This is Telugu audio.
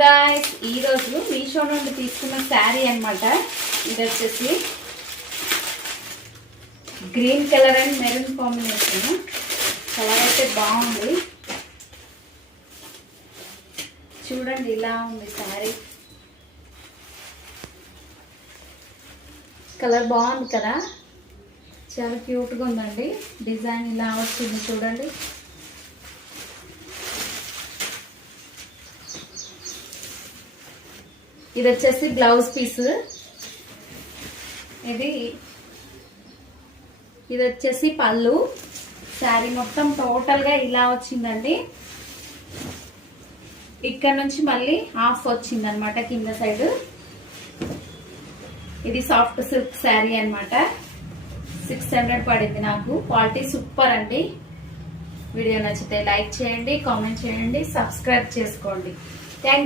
గాయ్స్ ఈ రోజు మీషో నుండి తీసుకున్న శారీ అన్నమాట. ఇది వచ్చేసి green colour and maroon combination. Colour అయితే బాగుంది, చూడండి ఇలా ఉంది శారీ. కలర్ బాగుంది కదా, చాలా క్యూట్గా ఉందండి. డిజైన్ ఇలా వచ్చింది చూడండి. ఇది వచ్చేసి బ్లౌజ్ పీస్. ఇది వచ్చేసి పళ్ళు. శారీ మొత్తం టోటల్ గా ఇలా వచ్చిందండి. ఇక్కడ నుంచి మళ్ళీ హాఫ్ వచ్చింది అనమాట కింద సైడ్. ఇది సాఫ్ట్ సిల్క్ శారీ అనమాట. 600 పడింది నాకు. క్వాలిటీ సూపర్ అండి. వీడియో నచ్చితే లైక్ చేయండి, కామెంట్ చేయండి, సబ్స్క్రైబ్ చేసుకోండి. Thank you.